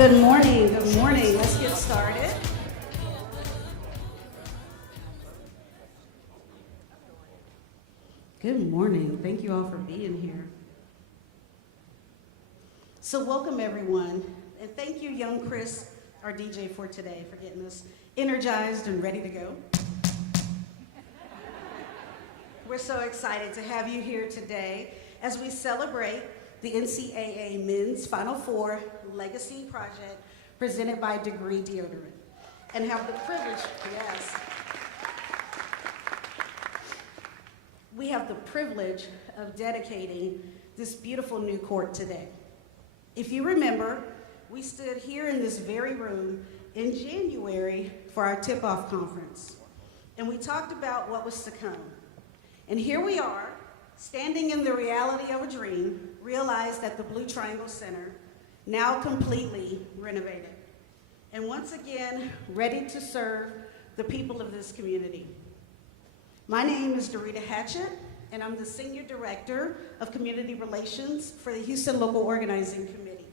Good morning, good morning. Let's get started. Good morning. Thank you all for being here. So welcome everyone, and thank you, young Chris, our DJ for today, for getting us energized and ready to go. We're so excited to have you here today as we celebrate the NCAA Men's Final Four Legacy Project presented by Degree Deodorant, and have the privilege, yes, we have the privilege of dedicating this beautiful new court today. If you remember, we stood here in this very room in January for our tip-off conference, and we talked about what was to come. And here we are, standing in the reality of a dream, realized at the Blue Triangle Center, now completely renovated, and once again, ready to serve the people of this community. My name is Dorita Hatchett, and I'm the Senior Director of Community Relations for the Houston Local Organizing Committee.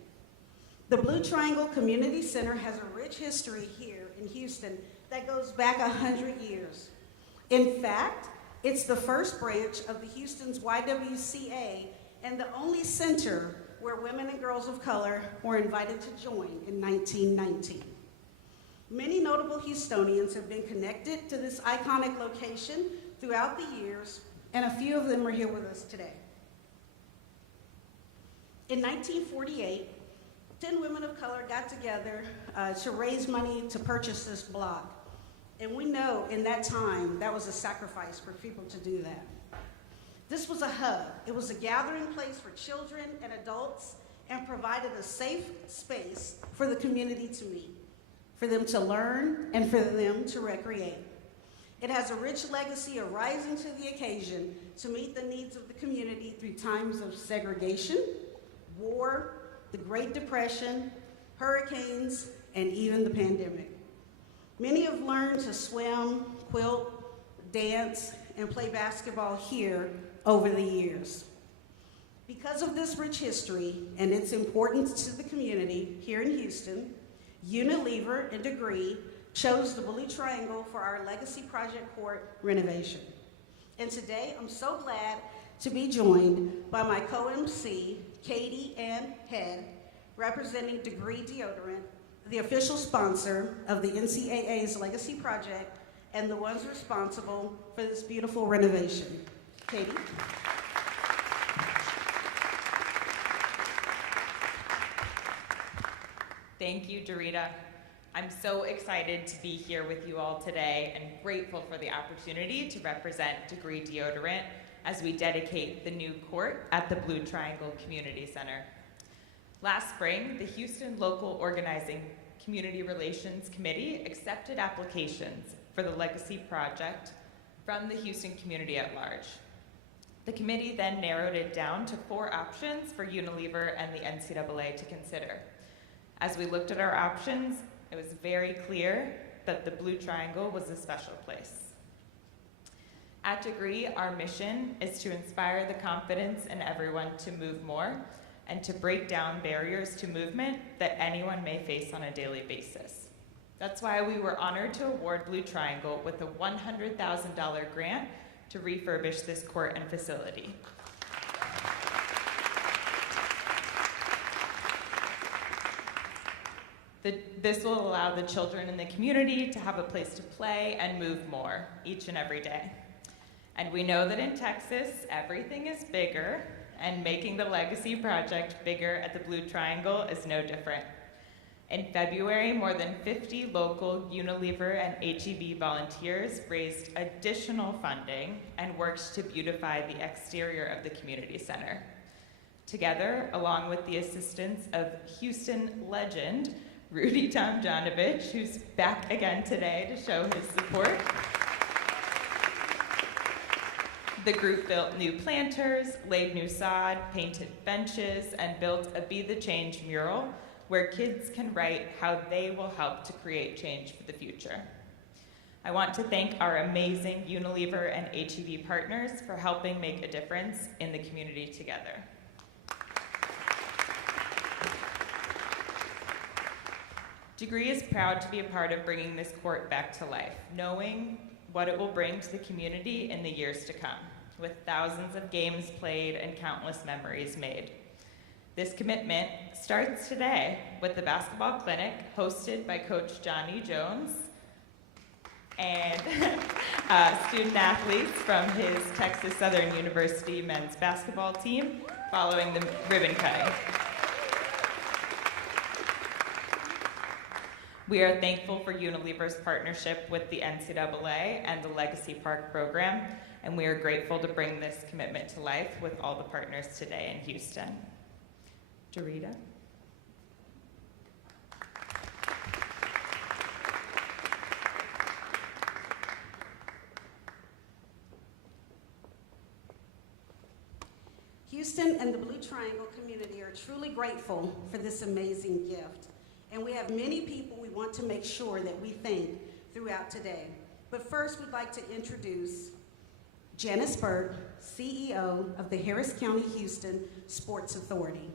The Blue Triangle Community Center has a rich history here in Houston that goes back 100 years. In fact, it's the first branch of the Houston's YWCA and the only center where women and girls of color were invited to join in 1919. Many notable Houstonians have been connected to this iconic location throughout the years, and a few of them are here with us today. In 1948, 10 women of color got together to raise money to purchase this block. And we know in that time, that was a sacrifice for people to do that. This was a hub. It was a gathering place for children and adults and provided a safe space for the community to meet, for them to learn, and for them to recreate. It has a rich legacy of rising to the occasion to meet the needs of the community through times of segregation, war, the Great Depression, hurricanes, and even the pandemic. Many have learned to swim, quilt, dance, and play basketball here over the years. Because of this rich history and its importance to the community here in Houston, Unilever and Degree chose the Blue Triangle for our Legacy Project Court renovation. And today, I'm so glad to be joined by my co-MC, Katie Ann Head, representing Degree Deodorant, the official sponsor of the NCAA's Legacy Project and the ones responsible for this beautiful renovation. Katie? Thank you, Dorita. I'm so excited to be here with you all today and grateful for the opportunity to represent Degree Deodorant as we dedicate the new court at the Blue Triangle Community Center. Last spring, the Houston Local Organizing Community Relations Committee accepted applications for the Legacy Project from the Houston community at large. The committee then narrowed it down to 4 options for Unilever and the NCAA to consider. As we looked at our options, it was very clear that the Blue Triangle was a special place. At Degree, our mission is to inspire the confidence in everyone to move more and to break down barriers to movement that anyone may face on a daily basis. That's why we were honored to award Blue Triangle with a $100,000 grant to refurbish this court and facility. This will allow the children in the community to have a place to play and move more each and every day. And we know that in Texas, everything is bigger, and making the Legacy Project bigger at the Blue Triangle is no different. In February, more than 50 local Unilever and HEB volunteers raised additional funding and worked to beautify the exterior of the community center. Together, along with the assistance of Houston legend, Rudy Tomjanovich, who's back again today to show his support, the group built new planters, laid new sod, painted benches, and built a Be the Change mural where kids can write how they will help to create change for the future. I want to thank our amazing Unilever and HEB partners for helping make a difference in the community together. Degree is proud to be a part of bringing this court back to life, knowing what it will bring to the community in the years to come, with thousands of games played and countless memories made. This commitment starts today with the basketball clinic hosted by Coach Johnny Jones and student athletes from his Texas Southern University men's basketball team following the ribbon cutting. We are thankful for Unilever's partnership with the NCAA and the Legacy Park program, and we are grateful to bring this commitment to life with all the partners today in Houston. Dorita. Houston and the Blue Triangle community are truly grateful for this amazing gift. And we have many people we want to make sure that we thank throughout today. But first, we'd like to introduce Janice Burt, CEO of the Harris County Houston Sports Authority.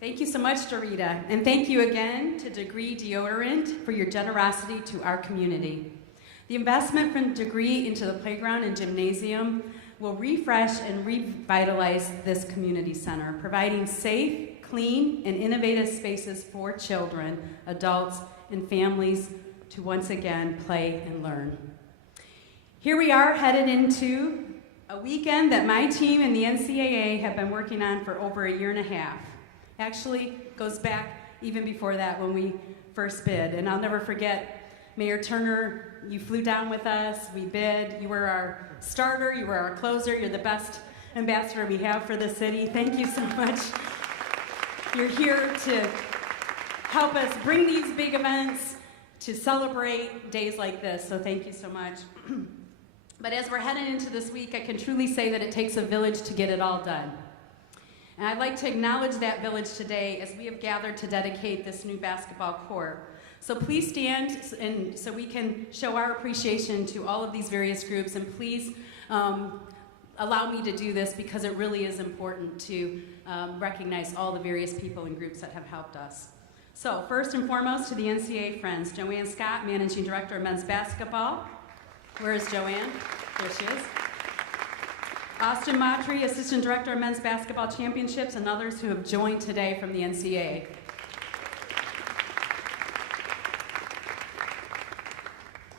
Thank you so much, Dorita, and thank you again to Degree Deodorant for your generosity to our community. The investment from Degree into the playground and gymnasium will refresh and revitalize this community center, providing safe, clean, and innovative spaces for children, adults, and families to once again play and learn. Here we are headed into a weekend that my team and the NCAA have been working on for over a year and a half. Actually, goes back even before that when we first bid. And I'll never forget, Mayor Turner, you flew down with us, we bid, you were our starter, you were our closer, you're the best ambassador we have for the city. Thank you so much. You're here to help us bring these big events, to celebrate days like this, so thank you so much. But as we're heading into this week, I can truly say that it takes a village to get it all done. And I'd like to acknowledge that village today as we have gathered to dedicate this new basketball court. So please stand and so we can show our appreciation to all of these various groups, and please allow me to do this because it really is important to recognize all the various people and groups that have helped us. So first and foremost to the NCAA Friends, Joanne Scott, Managing Director of Men's Basketball. Where is Joanne? There she is. Austin Matry, Assistant Director of Men's Basketball Championships, and others who have joined today from the NCAA.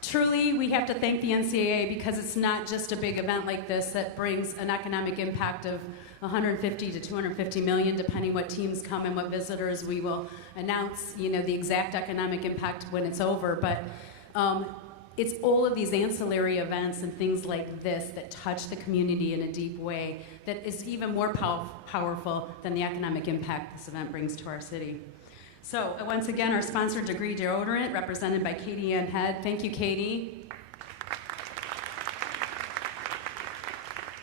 Truly, we have to thank the NCAA because it's not just a big event like this that brings an economic impact of 150 to 250 million, depending what teams come and what visitors. We will announce, the exact economic impact when it's over, but it's all of these ancillary events and things like this that touch the community in a deep way that is even more powerful than the economic impact this event brings to our city. So once again, our sponsor, Degree Deodorant, represented by Katie Ann Head. Thank you, Katie.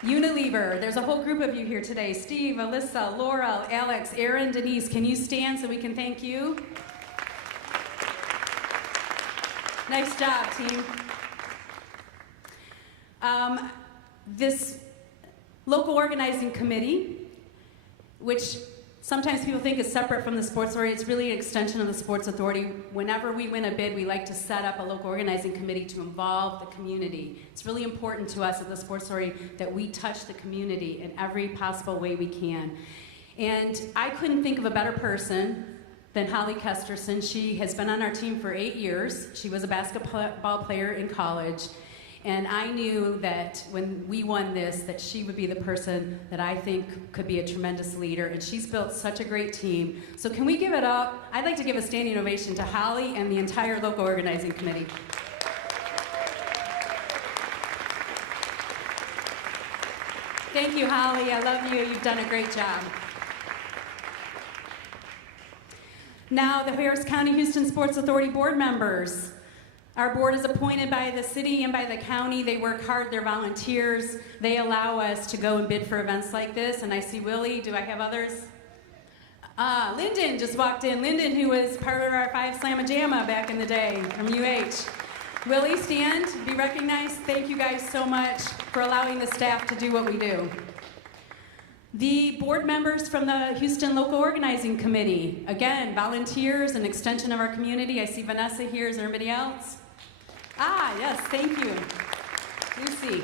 Unilever, there's a whole group of you here today. Steve, Alyssa, Laurel, Alex, Aaron, Denise, can you stand so we can thank you? Nice job, team. This local organizing committee, which sometimes people think is separate from the Sports Authority, it's really an extension of the Sports Authority. Whenever we win a bid, we like to set up a local organizing committee to involve the community. It's really important to us at the Sports Authority that we touch the community in every possible way we can. And I couldn't think of a better person than Holly Kesterson. She has been on our team for 8 years. She was a basketball player in college. And I knew that when we won this, that she would be the person that I think could be a tremendous leader. And she's built such a great team. So can we give it up? I'd like to give a standing ovation to Holly and the entire local organizing committee. Thank you, Holly. I love you. You've done a great job. Now, the Harris County Houston Sports Authority board members. Our board is appointed by the city and by the county. They work hard, they're volunteers. They allow us to go and bid for events like this. And I see Willie, do I have others? Lyndon just walked in. Lyndon, who was part of our 5 Slamma Jamma back in the day from UH. Willie, stand, be recognized. Thank you guys so much for allowing the staff to do what we do. The board members from the Houston Local Organizing Committee, again, volunteers and extension of our community. I see Vanessa here. Is there anybody else? Ah, yes, thank you. Lucy.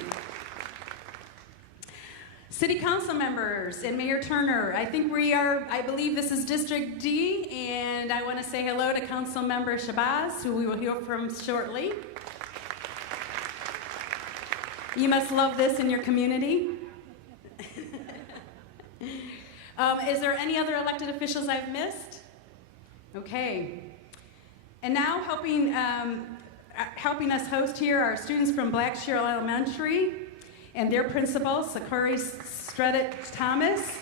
City council members and Mayor Turner. I believe this is District D, and I want to say hello to Council Member Shabazz, who we will hear from shortly. You must love this in your community. Is there any other elected officials I've missed? Okay. And now helping us host here are students from Blackshear Elementary and their principal, Sakuri Stredit Thomas.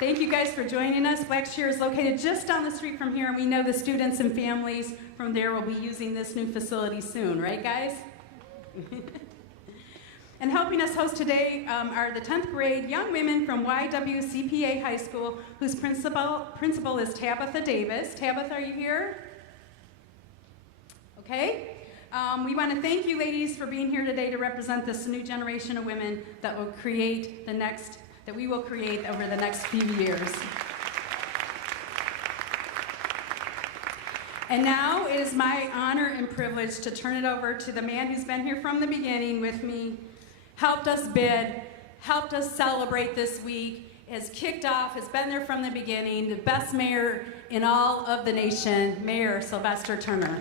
Thank you guys for joining us. Blackshear is located just down the street from here, and we know the students and families from there will be using this new facility soon, right guys? And helping us host today are the 10th grade young women from YWCPA High School, whose principal is Tabitha Davis. Tabitha, are you here? Okay. We want to thank you ladies for being here today to represent this new generation of women that will create that we will create over the next few years. And now it is my honor and privilege to turn it over to the man who's been here from the beginning with me, helped us bid, helped us celebrate this week, has kicked off, has been there from the beginning, the best mayor in all of the nation, Mayor Sylvester Turner.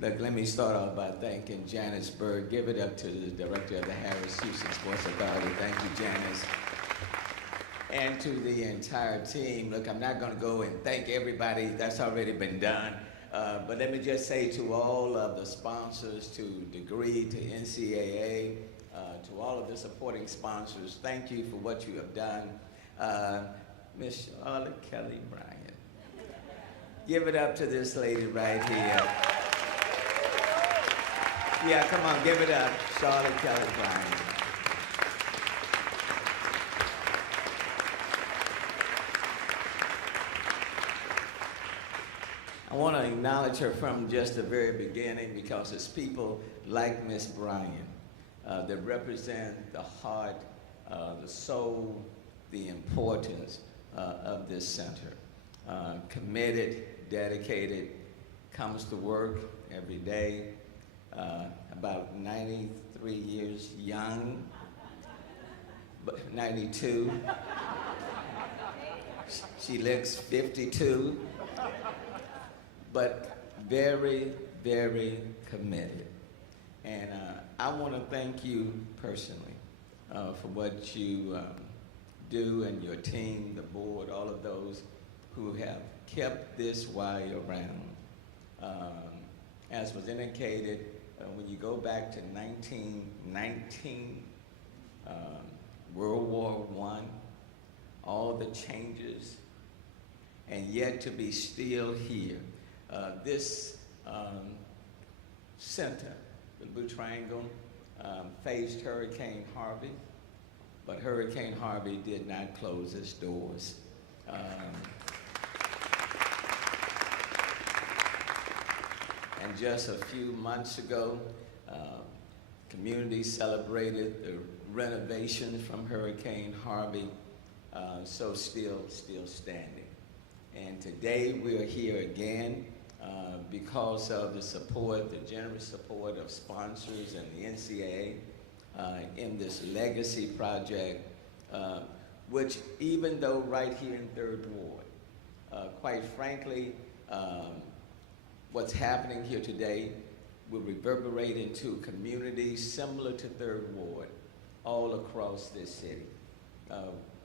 Look, let me start off by thanking Janice Berg. Give it up to the director of the Harris Houston Sports Authority. Thank you, Janice. And to the entire team. Look, I'm not going to go and thank everybody. That's already been done. But let me just say to all of the sponsors, to Degree, to NCAA, to all of the supporting sponsors, thank you for what you have done. Miss Charlotte Kelly Bryant. Give it up to this lady right here. Yeah, come on, give it up, Charlotte Kelly Bryant. I want to acknowledge her from just the very beginning because it's people like Miss Bryant that represent the heart, the soul, the importance of this center. Committed, dedicated, comes to work every day. About 93 years young, but 92. She looks 52, but very, very committed. And I want to thank you personally for what you do and your team, the board, all of those who have kept this Y around. As was indicated, when you go back to 1919, World War I, all the changes, and yet to be still here. This center, the Blue Triangle, faced Hurricane Harvey, but Hurricane Harvey did not close its doors. And just a few months ago, community celebrated the renovation from Hurricane Harvey, so still standing. And today we are here again because of the support, the generous support of sponsors and the NCAA in this legacy project, which even though right here in 3rd Ward, quite frankly, what's happening here today will reverberate into communities similar to 3rd Ward all across this city.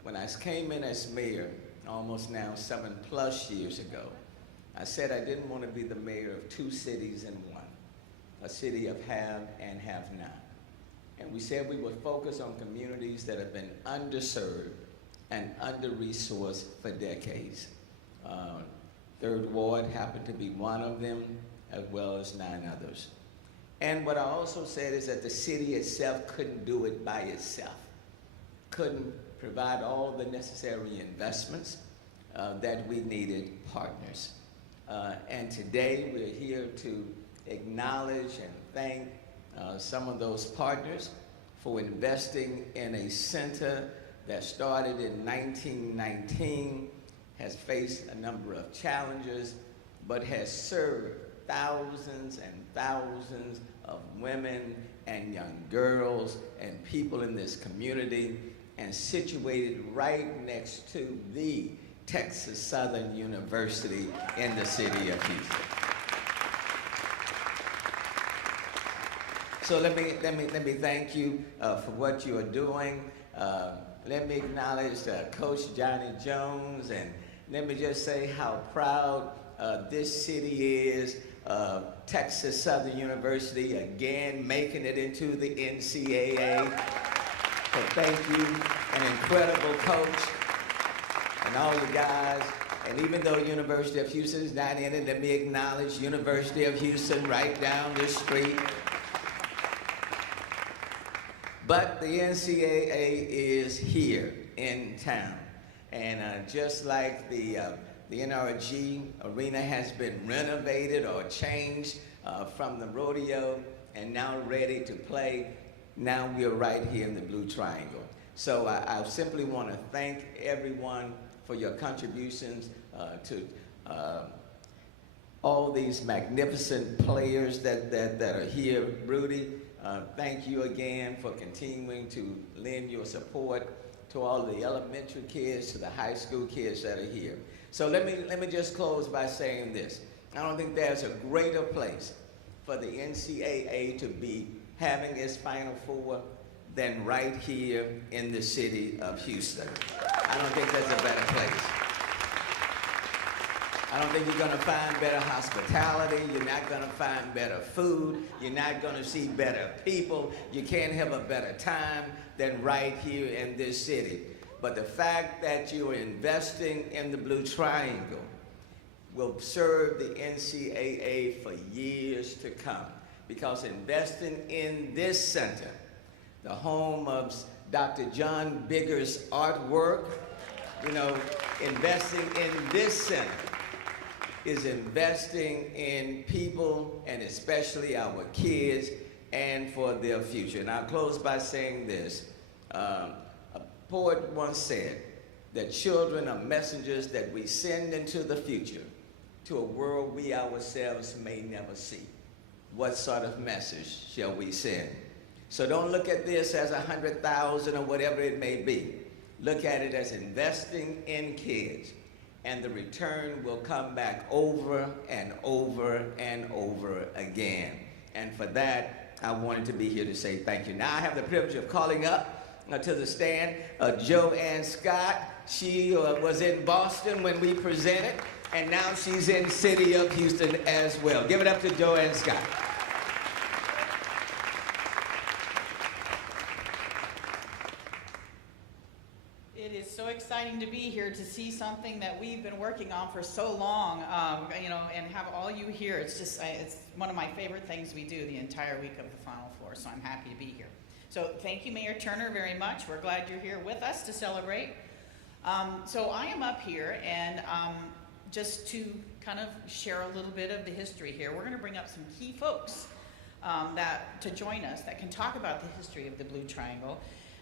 When I came in as mayor, almost now 7+ years ago, I said I didn't want to be the mayor of 2 cities in one, a city of have and have not. And we said we would focus on communities that have been underserved and under-resourced for decades. 3rd Ward happened to be one of them, as well as 9 others. And what I also said is that the city itself couldn't do it by itself, couldn't provide all the necessary investments that we needed partners. And today we're here to acknowledge and thank some of those partners for investing in a center that started in 1919, has faced a number of challenges, but has served thousands and thousands of women and young girls and people in this community, and situated right next to the Texas Southern University in the city of Houston. So let me thank you for what you are doing. Let me acknowledge Coach Johnny Jones, and let me just say how proud this city is. Texas Southern University again making it into the NCAA. So thank you, an incredible coach, and all you guys. And even though University of Houston is not in it, let me acknowledge University of Houston right down the street. But the NCAA is here in town. And just like the NRG arena has been renovated or changed from the rodeo and now ready to play, now we are right here in the Blue Triangle. So I simply want to thank everyone for your contributions to all these magnificent players that are here. Rudy, thank you again for continuing to lend your support to all the elementary kids, to the high school kids that are here. So let me just close by saying this. I don't think there's a greater place for the NCAA to be having its Final Four than right here in the city of Houston. I don't think there's a better place. I don't think you're gonna find better hospitality. You're not gonna find better food. You're not gonna see better people. You can't have a better time than right here in this city. But the fact that you are investing in the Blue Triangle will serve the NCAA for years to come, because investing in this center, the home of Dr. John Bigger's artwork, investing in this center is investing in people, and especially our kids, and for their future. And I'll close by saying this. A poet once said that children are messengers that we send into the future to a world we ourselves may never see. What sort of message shall we send? So don't look at this as 100,000 or whatever it may be. Look at it as investing in kids, and the return will come back over and over and over again. And for that, I wanted to be here to say thank you. Now I have the privilege of calling up to the stand Joanne Scott. She was in Boston when we presented, and now she's in city of Houston as well. Give it up to Joanne Scott. It is so exciting to be here to see something that we've been working on for so long, and have all you here. It's just, it's one of my favorite things we do the entire week of the Final Four, so I'm happy to be here. So thank you, Mayor Turner, very much. We're glad you're here with us to celebrate. So I am up here, and just to kind of share a little bit of the history here, we're going to bring up some key folks to join us that can talk about the history of the Blue Triangle.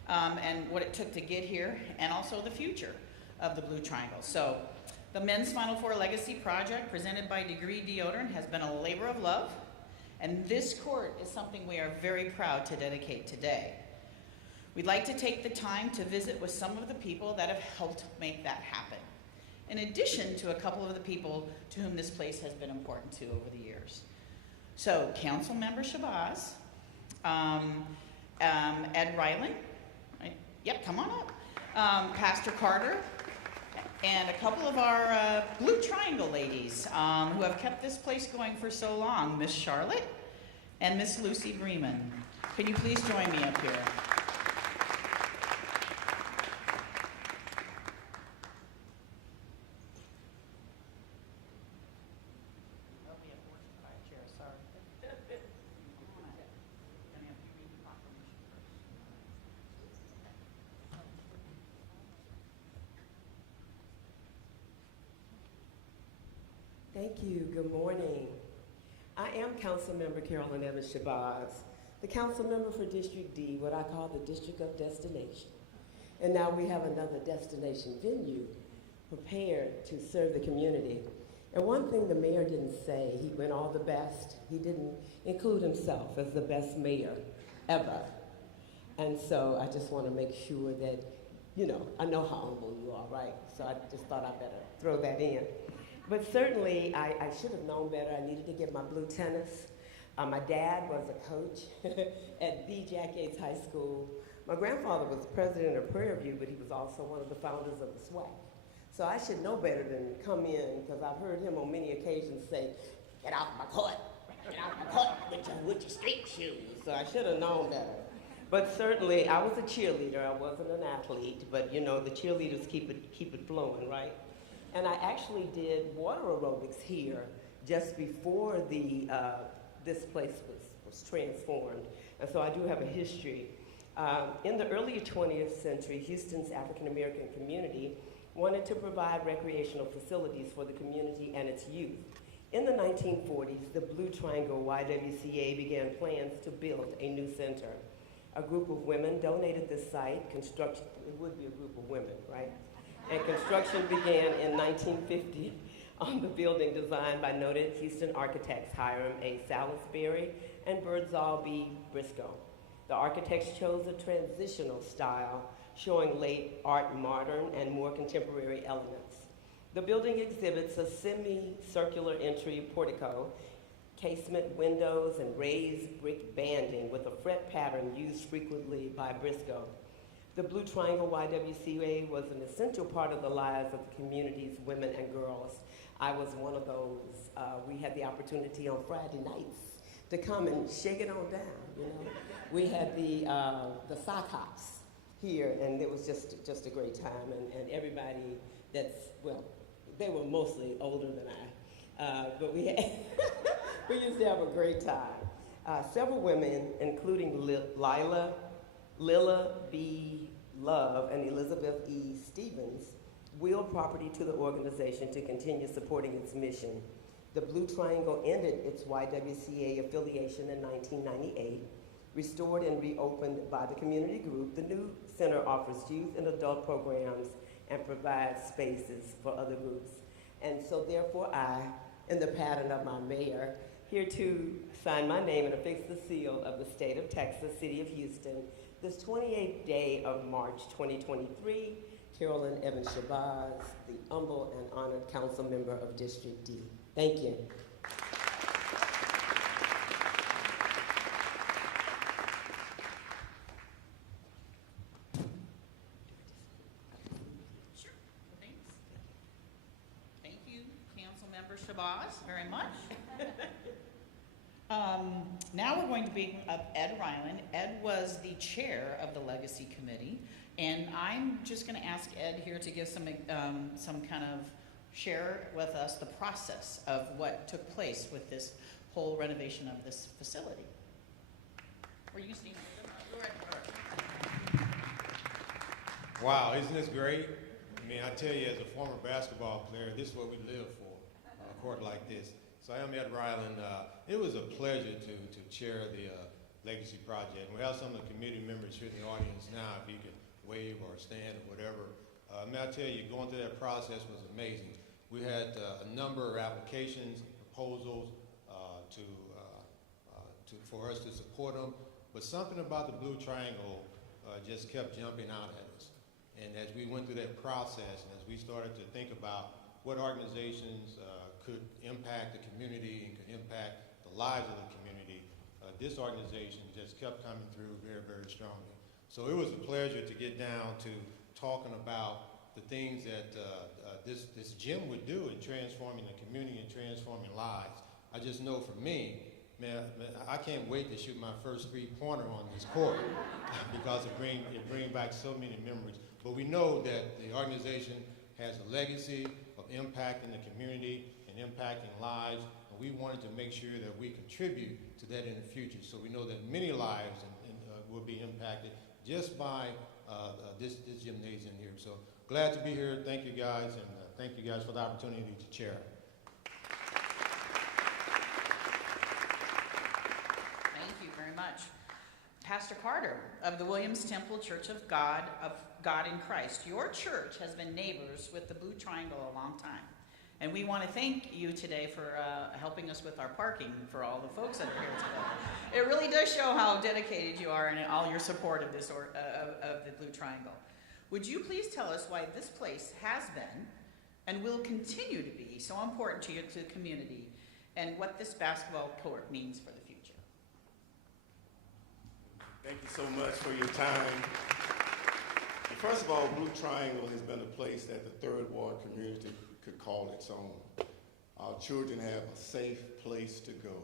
And what it took to get here, and also the future of the Blue Triangle. So the Men's Final Four Legacy Project, presented by Degree Deodorant, has been a labor of love, and this court is something we are very proud to dedicate today. We'd like to take the time to visit with some of the people that have helped make that happen, in addition to a couple of the people to whom this place has been important to over the years. So Councilmember Shabazz, Ed Ryland, yep, come on up. Pastor Carter, and a couple of our Blue Triangle ladies who have kept this place going for so long, Miss Charlotte and Miss Lucy Bremen. Can you please join me up here? Thank you. Good morning. I am Councilmember Carolyn Evans Shabazz, the council member for District D, what I call the District of Destination. And now we have another destination venue prepared to serve the community. And one thing the mayor didn't say, he went all the best. He didn't include himself as the best mayor ever. And so I just want to make sure that, you know, I know how humble you are, right? So I just thought I'd better throw that in. But certainly, I should have known better. I needed to get my blue tennis. My dad was a coach at B. Jack Yates High School. My grandfather was president of Prairie View, but he was also one of the founders of the SWAC. So I should know better than come in, because I've heard him on many occasions say, "Get out my court, get out my court with your street shoes." So I should have known better. But certainly, I was a cheerleader. I wasn't an athlete, but you know, the cheerleaders keep it flowing, right? And I actually did water aerobics here just before this place was transformed. And so I do have a history. In the early 20th century, Houston's African American community wanted to provide recreational facilities for the community and its youth. In the 1940s, the Blue Triangle YWCA began plans to build a new center. A group of women donated this site. Construction, it would be a group of women, right? And construction began in 1950 on the building designed by noted Houston architects Hiram A. Salisbury and Birdsall B. Briscoe. The architects chose a transitional style, showing late art modern and more contemporary elements. The building exhibits a semicircular entry portico, casement windows, and raised brick banding with a fret pattern used frequently by Briscoe. The Blue Triangle YWCA was an essential part of the lives of the community's women and girls. I was one of those. We had the opportunity on Friday nights to come and shake it on down, you know. We had the sock hops here, and it was just a great time, and everybody well, they were mostly older than I, but we used to have a great time. Several women, including Lilla B. Love and Elizabeth E. Stevens, willed property to the organization to continue supporting its mission. The Blue Triangle ended its YWCA affiliation in 1998. Restored and reopened by the community group, the new center offers youth and adult programs and provides spaces for other groups. And so therefore I, in the pattern of my mayor, here to sign my name and affix the seal of the state of Texas, city of Houston, this 28th day of March 2023, Carolyn Evans Shabazz, the humble and honored council member of District D. Thank you. Sure. Thanks. Thank you, Councilmember Shabazz, very much. Now we're going to bring up Ed Ryland. Ed was the chair of the Legacy Committee, and I'm just going to ask Ed here to give some kind of share with us the process of what took place with this whole renovation of this facility. Were you seeing Wow, isn't this great? I mean, I tell you, as a former basketball player, this is what we live for, a court like this. So I am Ed Ryland. It was a pleasure to chair the Legacy Project. We have some of the community members here in the audience now, if you could wave or stand or whatever. I tell you, going through that process was amazing. We had a number of applications and proposals for us to support them, but something about the Blue Triangle just kept jumping out at us. And as we went through that process, and as we started to think about what organizations could impact the community and could impact the lives of the community, this organization just kept coming through very, very strongly. So it was a pleasure to get down to talking about the things that this gym would do in transforming the community and transforming lives. I just know for me, man, I can't wait to shoot my first three-pointer on this court because it brings back so many memories. But we know that the organization has a legacy of impacting the community and impacting lives, and we wanted to make sure that we contribute to that in the future. So we know that many lives will be impacted just by this gymnasium here. So glad to be here. Thank you guys, and thank you guys for the opportunity to chair. very much. Pastor Carter of the Williams Temple Church of God in Christ. Your church has been neighbors with the Blue Triangle a long time. And we want to thank you today for helping us with our parking for all the folks that are here today. It really does show how dedicated you are and all your support of this of the Blue Triangle. Would you please tell us why this place has been and will continue to be so important to the community, and what this basketball court means for the future? Thank you so much for your time. First of all, Blue Triangle has been a place that the Third Ward community could call its own. Our children have a safe place to go.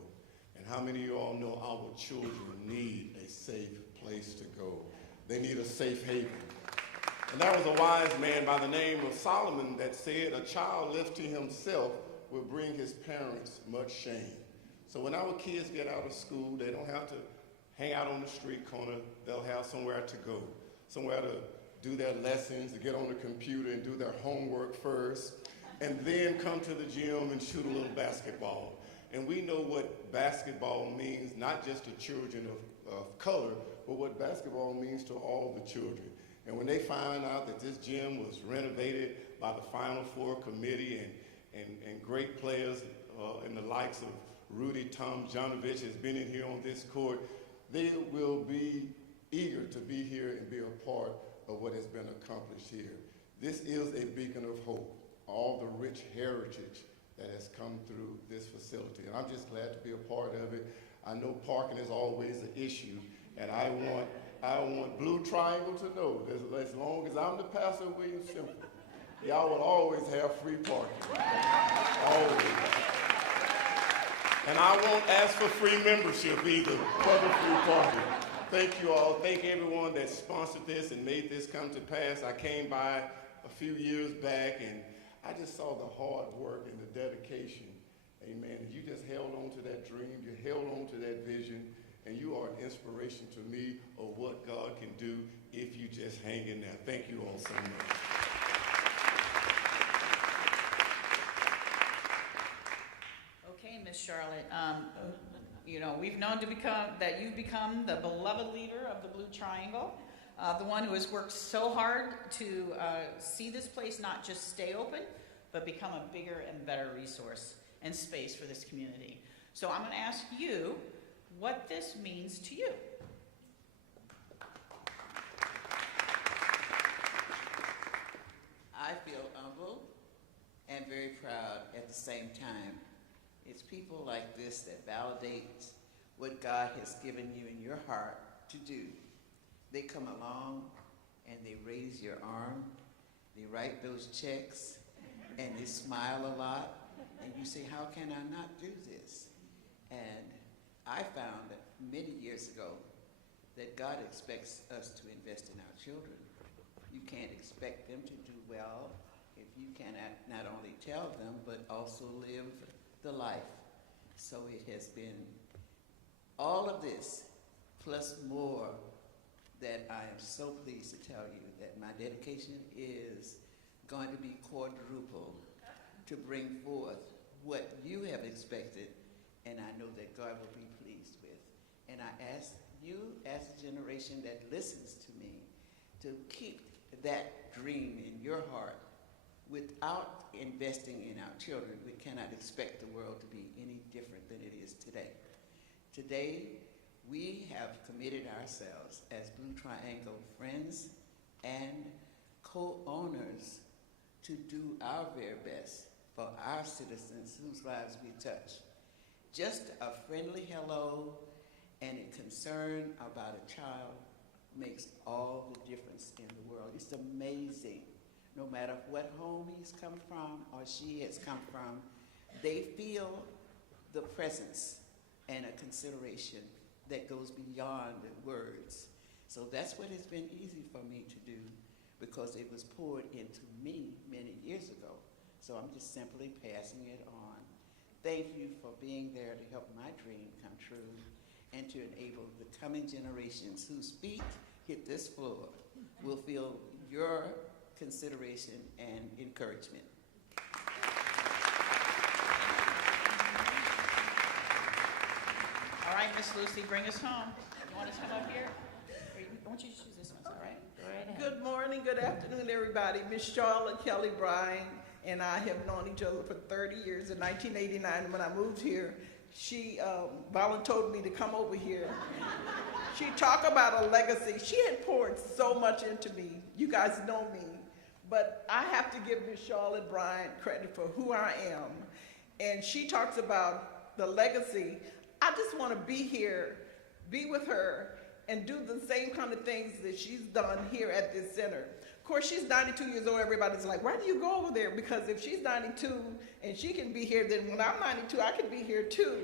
And how many of you all know our children need a safe place to go? They need a safe haven. And there was a wise man by the name of Solomon that said, a child left to himself will bring his parents much shame. So when our kids get out of school, they don't have to hang out on the street corner. They'll have somewhere to go, somewhere to do their lessons, to get on the computer and do their homework first, and then come to the gym and shoot a little basketball. And we know what basketball means, not just to children of color, but what basketball means to all the children. And when they find out that this gym was renovated by the Final Four committee and great players and the likes of Rudy Tomjanovich has been in here on this court, they will be eager to be here and be a part of what has been accomplished here. This is a beacon of hope, all the rich heritage that has come through this facility. And I'm just glad to be a part of it. I know parking is always an issue, and I want Blue Triangle to know that as long as I'm the pastor of Williams Temple, y'all will always have free parking. Always. And I won't ask for free membership either for the free parking. Thank you all. Thank everyone that sponsored this and made this come to pass. I came by a few years back and I just saw the hard work and the dedication. Amen. You just held on to that dream. You held on to that vision. And you are an inspiration to me of what God can do if you just hang in there. Thank you all so much. Okay, Miss Charlotte. You know, we've known that you've become the beloved leader of the Blue Triangle, the one who has worked so hard to see this place not just stay open, but become a bigger and better resource and space for this community. So I'm going to ask you what this means to you. I feel humble and very proud at the same time. It's people like this that validate what God has given you in your heart to do. They come along and they raise your arm, they write those checks, and they smile a lot, and you say, how can I not do this? And I found that many years ago that God expects us to invest in our children. You can't expect them to do well if you cannot not only tell them, but also live the life. So it has been all of this, plus more, that I am so pleased to tell you that my dedication is going to be quadruple to bring forth what you have expected, and I know that God will be pleased with. And I ask you, as a generation that listens to me, to keep that dream in your heart. Without investing in our children, we cannot expect the world to be any different than it is today. Today, we have committed ourselves as Blue Triangle friends and co-owners to do our very best for our citizens whose lives we touch. Just a friendly hello and a concern about a child makes all the difference in the world. It's amazing. No matter what home he's come from or she has come from, they feel the presence and a consideration that goes beyond words. So that's what has been easy for me to do, because it was poured into me many years ago. So I'm just simply passing it on. Thank you for being there to help my dream come true and to enable the coming generations whose feet hit this floor will feel your consideration and encouragement. All right, Miss Lucy, bring us home. You want us to come up here? Or why don't you choose this one, all right? Go right ahead. Good morning, good afternoon, everybody. Miss Charlotte Kelly Bryan and I have known each other for 30 years. In 1989, when I moved here, she volunteered me to come over here. She talked about a legacy. She had poured so much into me. You guys know me. But I have to give Miss Charlotte Bryan credit for who I am. And she talks about the legacy. I just want to be here, be with her, and do the same kind of things that she's done here at this center. Of course, she's 92 years old. Everybody's like, why do you go over there? Because if she's 92 and she can be here, then when I'm 92, I can be here too.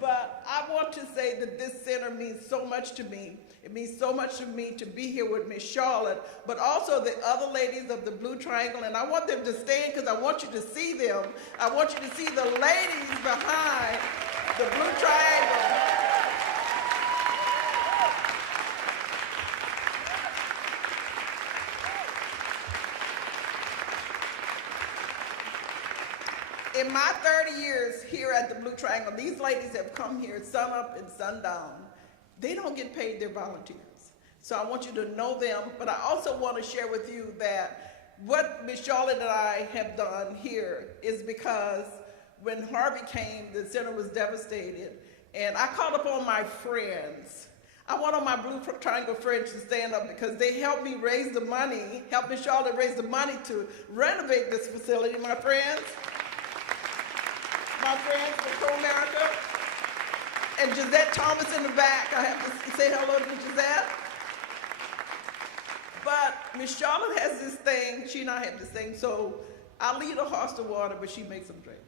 But I want to say that this center means so much to me. It means so much to me to be here with Miss Charlotte, but also the other ladies of the Blue Triangle. And I want them to stand because I want you to see them. I want you to see the ladies behind the Blue Triangle. In my 30 years here at the Blue Triangle, these ladies have come here sun up and sun down. They don't get paid, they're volunteers. So I want you to know them, but I also want to share with you that what Miss Charlotte and I have done here is because when Harvey came, the center was devastated, and I called upon my friends. I want all my Blue Triangle friends to stand up because they helped me raise the money, helped Miss Charlotte raise the money to renovate this facility, my friends. My friends from Pro-America, and Gisette Thomas in the back. I have to say hello to Gisette. But Miss Charlotte has this thing, she and I have this thing, so I lead a horse to water, but she makes them drink.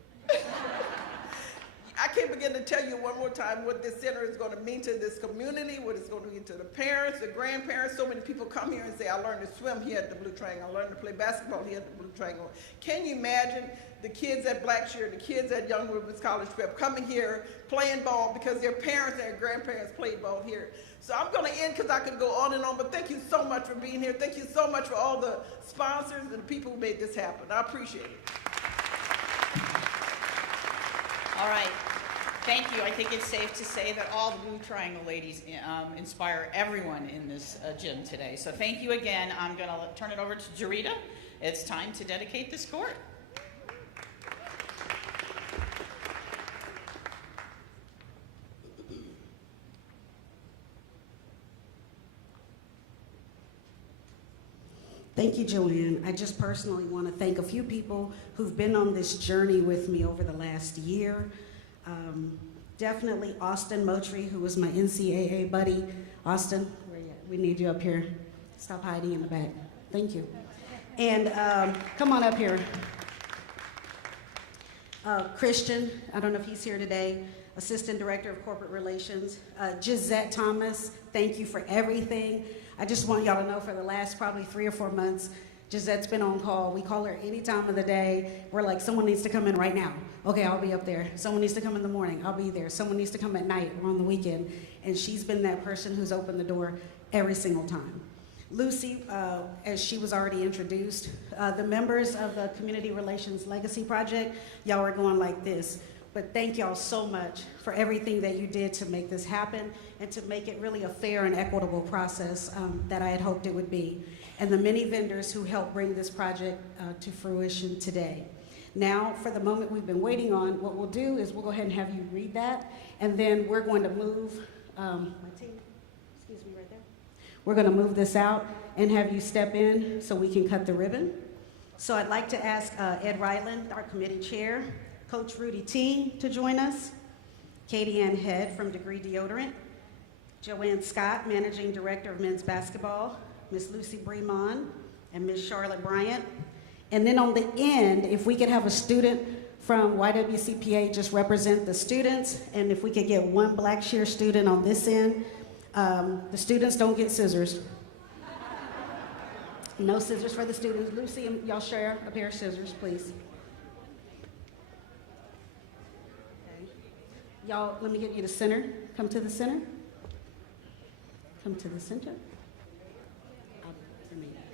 I can't begin to tell you one more time what this center is going to mean to this community, what it's going to mean to the parents, the grandparents. So many people come here and say, I learned to swim here at the Blue Triangle. I learned to play basketball here at the Blue Triangle. Can you imagine the kids at Blackshear, the kids at Young Women's College Prep coming here, playing ball because their parents and their grandparents played ball here. So I'm going to end because I could go on and on, but thank you so much for being here. Thank you so much for all the sponsors and the people who made this happen. I appreciate it. All right. Thank you. I think it's safe to say that all the Blue Triangle ladies inspire everyone in this gym today. So thank you again. I'm going to turn it over to Jarita. It's time to dedicate this court. Thank you, Joanne. I just personally want to thank a few people who've been on this journey with me over the last year. Definitely Austin Motry, who was my NCAA buddy. Austin, where you at? We need you up here. Stop hiding in the back. Thank you. And come on up here. Christian, I don't know if he's here today, Assistant Director of Corporate Relations. Gisette Thomas, thank you for everything. I just want y'all to know for the last probably 3 or 4 months, Gisette's been on call. We call her any time of the day. We're like, someone needs to come in right now. Okay, I'll be up there. Someone needs to come in the morning. I'll be there. Someone needs to come at night or on the weekend. And she's been that person who's opened the door every single time. Lucy, as she was already introduced, the members of the Community Relations Legacy Project, y'all are going like this. But thank y'all so much for everything that you did to make this happen and to make it really a fair and equitable process that I had hoped it would be. And the many vendors who helped bring this project to fruition today. Now, for the moment we've been waiting on, what we'll do is we'll go ahead and have you read that, and then we're going to move, my team, excuse me right there. We're going to move this out and have you step in so we can cut the ribbon. So I'd like to ask Ed Ryland, our committee chair, Coach Rudy T to join us, Katie Ann Head from Degree Deodorant, Joanne Scott, Managing Director of Men's Basketball, Miss Lucy Bremond, and Miss Charlotte Bryant. And then on the end, if we could have a student from YWCPA just represent the students, and if we could get one Blackshear student on this end. The students don't get scissors. No scissors for the students. Lucy, y'all share a pair of scissors, please. Okay. Y'all, let me get you to center. Come to the center. Come to the center.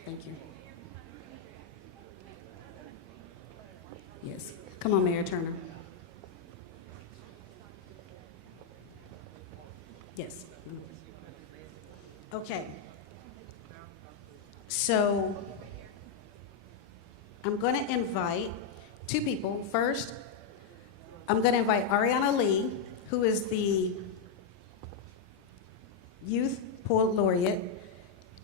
Thank you. Yes. Come on, Mayor Turner. Okay. So I'm going to invite two people. First, I'm going to invite Ariana Lee, who is the Youth Poet Laureate,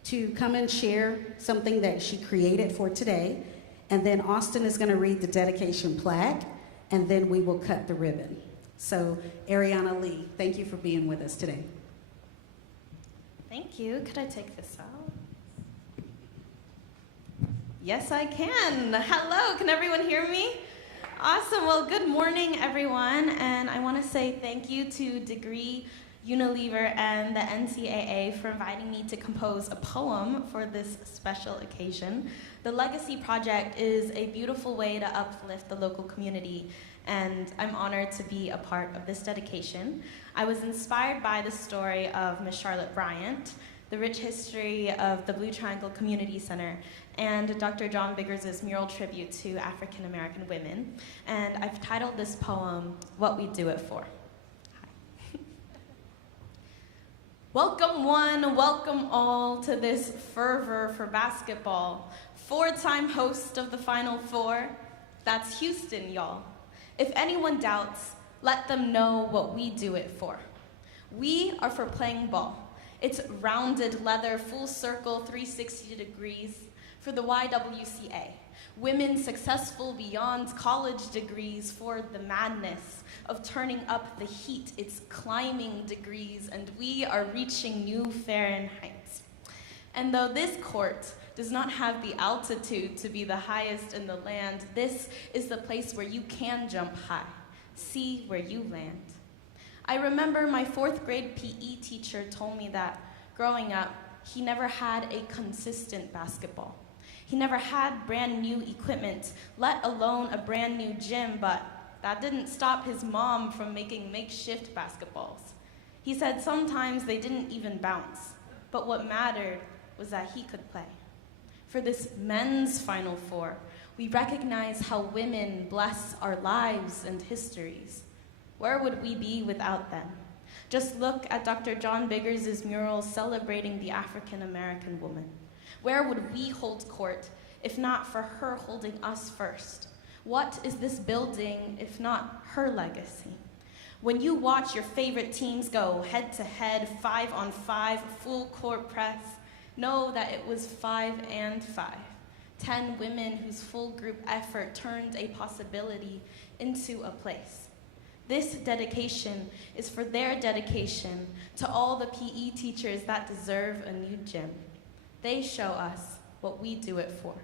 to come and share something that she created for today. And then Austin is going to read the dedication plaque, and then we will cut the ribbon. So, Ariana Lee, thank you for being with us today. Thank you. Could I take this out? Yes, I can. Hello, can everyone hear me? Awesome. Well, good morning, everyone. And I want to say thank you to Degree, Unilever, and the NCAA for inviting me to compose a poem for this special occasion. The Legacy Project is a beautiful way to uplift the local community, and I'm honored to be a part of this dedication. I was inspired by the story of Miss Charlotte Bryant, the rich history of the Blue Triangle Community Center, and Dr. John Biggers' mural tribute to African American women. And I've titled this poem, What We Do It For. Welcome one, welcome all to this fervor for basketball. Four-time host of the Final Four, that's Houston, y'all. If anyone doubts, let them know what we do it for. We are for playing ball. It's rounded leather, full circle, 360 degrees for the YWCA. Women successful beyond college degrees for the madness of turning up the heat. It's climbing degrees, and we are reaching new Fahrenheit. And though this court does not have the altitude to be the highest in the land, this is the place where you can jump high, see where you land. I remember my 4th grade PE teacher told me that growing up, he never had a consistent basketball. He never had brand new equipment, let alone a brand new gym, but that didn't stop his mom from making makeshift basketballs. He said sometimes they didn't even bounce, but what mattered was that he could play. For this men's Final Four, we recognize how women bless our lives and histories. Where would we be without them? Just look at Dr. John Biggers' mural celebrating the African American woman. Where would we hold court if not for her holding us first? What is this building if not her legacy? When you watch your favorite teams go head-to-head, 5-on-5, full court press, know that it was 5 and 5. 10 women whose full group effort turned a possibility into a place. This dedication is for their dedication to all the PE teachers that deserve a new gym. They show us what we do it for.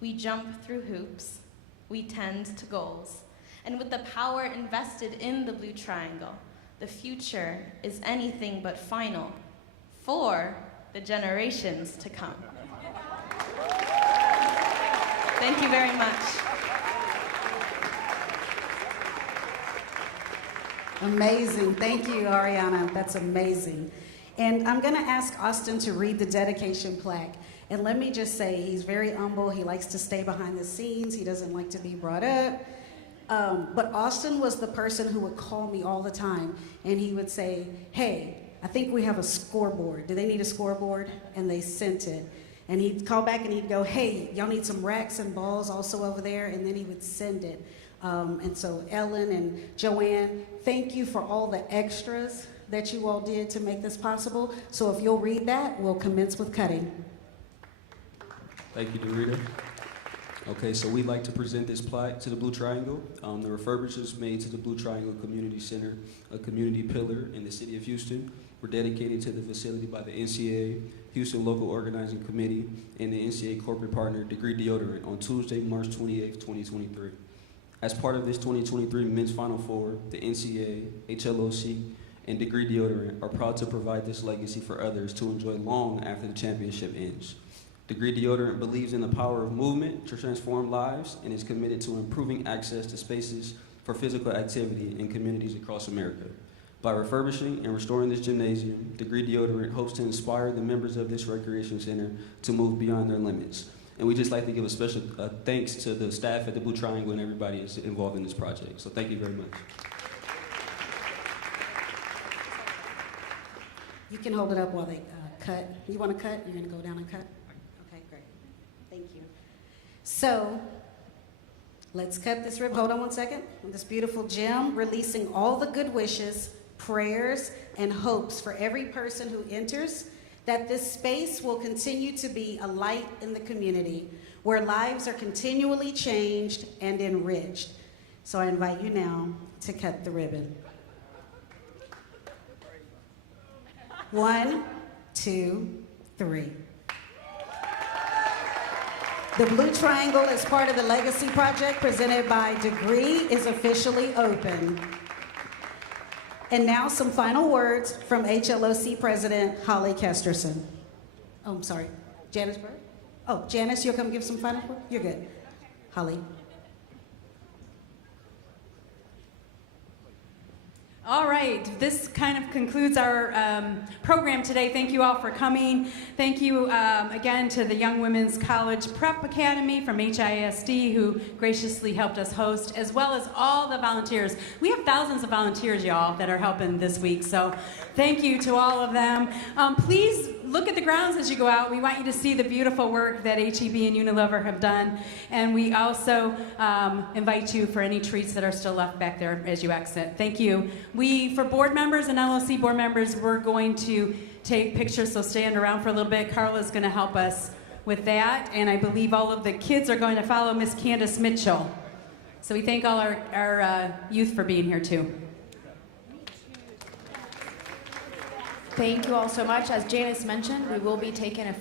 We jump through hoops, we tend to goals, and with the power invested in the Blue Triangle, the future is anything but final for the generations to come. Thank you very much. Amazing. Thank you, Ariana. That's amazing. And I'm going to ask Austin to read the dedication plaque. And let me just say, he's very humble. He likes to stay behind the scenes. He doesn't like to be brought up. But Austin was the person who would call me all the time. And he would say, hey, I think we have a scoreboard. Do they need a scoreboard? And they sent it. And he'd call back and he'd go, hey, y'all need some racks and balls also over there? And then he would send it. And so Ellen and Joanne, thank you for all the extras that you all did to make this possible. So if you'll read that, we'll commence with cutting. Thank you, Dorita. Okay, so we'd like to present this plaque to the Blue Triangle. The refurbishments made to the Blue Triangle Community Center, a community pillar in the city of Houston, were dedicated to the facility by the NCAA, Houston Local Organizing Committee, and the NCAA corporate partner, Degree Deodorant, on Tuesday, March 28, 2023. As part of this 2023 Men's Final Four, the NCAA, HLOC, and Degree Deodorant are proud to provide this legacy for others to enjoy long after the championship ends. Degree Deodorant believes in the power of movement to transform lives and is committed to improving access to spaces for physical activity in communities across America. By refurbishing and restoring this gymnasium, Degree Deodorant hopes to inspire the members of this recreation center to move beyond their limits. And we'd just like to give a special thanks to the staff at the Blue Triangle and everybody is involved in this project. So thank you very much. You can hold it up while they cut. cut. You want to cut? You're going to go down and cut? Okay, great. Thank you. So, let's cut this ribbon. Hold on one second. This beautiful gem, releasing all the good wishes, prayers, and hopes for every person who enters, that this space will continue to be a light in the community where lives are continually changed and enriched. So I invite you now to cut the ribbon. 1, 2, 3. The Blue Triangle, as part of the Legacy Project presented by Degree, is officially open. And now some final words from HLOC President Holly Kesterson. Oh, I'm sorry, Janice Bird? Oh, Janice, you'll come give some final words? You're good. Holly. All right, this kind of concludes our program today. Thank you all for coming. Thank you again to the Young Women's College Prep Academy from HISD who graciously helped us host, as well as all the volunteers. We have thousands of volunteers, y'all, that are helping this week, so thank you to all of them. Please look at the grounds as you go out. We want you to see the beautiful work that HEB and Unilever have done, and we also invite you for any treats that are still left back there as you exit. Thank you. For board members and LOC board members, we're going to take pictures, so stand around for a little bit. Carla's going to help us with that, and I believe all of the kids are going to follow Miss Candace Mitchell. So we thank all our youth for being here too. Thank you all so much. As Janice mentioned, we will be taking a